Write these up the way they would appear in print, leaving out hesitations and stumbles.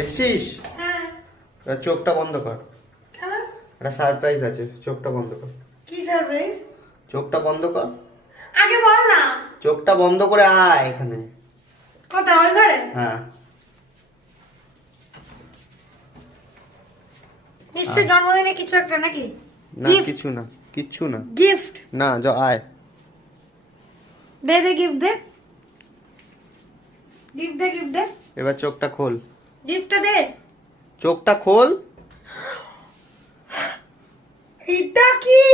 এসছিস? হ্যাঁ। চোখটা বন্ধ কর, কেন? একটা সারপ্রাইজ আছে, চোখটা বন্ধ কর। কি সারপ্রাইজ? চোখটা বন্ধ কর, আগে বল না। চোখটা বন্ধ করে আয় এখানে। কোথায়? ওই ঘরে? হ্যাঁ। নিশ্চয় জন্মদিনে কিছু একটা নাকি? না Gift? কিছু না, কিচ্ছু না। গিফট? না যা আয়। দে দে গিফট দে। গিফট দে, গিফট দে। এবার চোখটা খোল, গিফটটা দে। চোখটা খোল। এটা কি?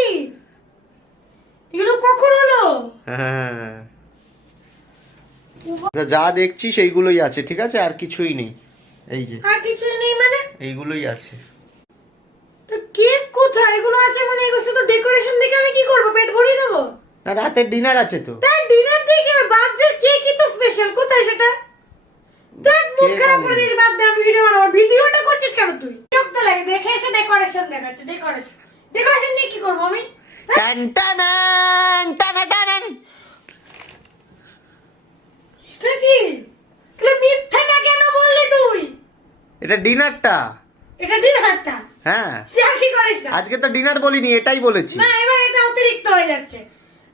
এগুলো কখন হলো? হ্যাঁ, যা দেখছি সেইগুলোই আছে, ঠিক আছে, আর কিছুই নেই। এই যে আর কিছুই নেই মানে? এইগুলোই আছে। তো কেক কোথায়? এগুলো আছে মানে এগুলো শুধু ডেকোরেশন দেখে আমি কি করব? পেট ভরিয়ে দেবো? না রাতের ডিনার আছে তো। তার ডিনার দিয়ে কি বার্থডে কেকই তো স্পেশাল, কোথায় সেটা? দেখ মুখ খারাপ করে দিয়েছি, বাদ দে, আমি ভিডিও বানাবো। ভিডিওটা করছিস কেন তুই? বিরক্ত লাগে দেখে এসে ডেকোরেশন দেখাচ্ছে, ডেকোরেশন। ডেকোরেশন নিয়ে কি করবো আমি? টান টানান টানা টানান। এটা কি? তাহলে মিথ্যাটা কেন বললি তুই? এটা ডিনারটা। এটা ডিনারটা? হ্যাঁ, তুই আর কি করিস না? আজকে তো ডিনার বলিনি, এটাই বলেছি। না, এবার এটা অতিরিক্ত হয়ে যাচ্ছে।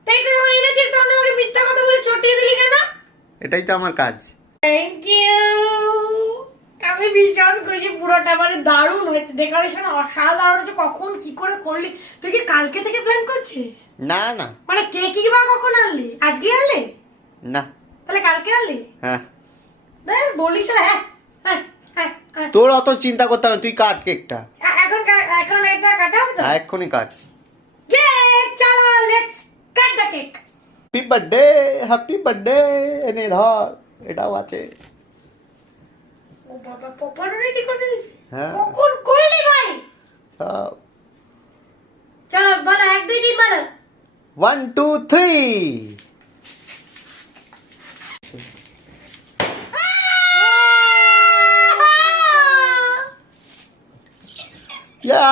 তাই এটা যখন এনেছিস তখন আমাকে মিথ্যা কথা বলে চটিয়ে দিলি কেন? এটাই তো আমার কাজ। Thank you. আমি ভীষণ খুশি, পুরোটা মানে দারুণ হয়েছে, ডেকোরেশন অসাধারণ হয়েছে। কখন কি করে করলি? তুই কি কালকে থেকে প্ল্যান করছিস? না না মানে কেক বা কখন আনলি? আজকে আনলি? না। তাহলে কালকে আনলি? হ্যাঁ, দেখ বলিস না। হ্যাঁ হ্যাঁ হ্যাঁ হ্যাঁ। তোর অত চিন্তা করতে হবে না, তুই কাট কেকটা। এখন এটা কাটা হবে তো? হ্যাঁ এক্ষুনি কাট। চলো let's cut the cake. Happy birthday, happy birthday. এনে ধর, এটাও আছে। ও বাবা, পপার রেডি করে দিয়েছিস? হ্যাঁ। কখন করলি ভাই? সব চলো বলো, 1 2 3 বলো। 1 2 3। ইয়া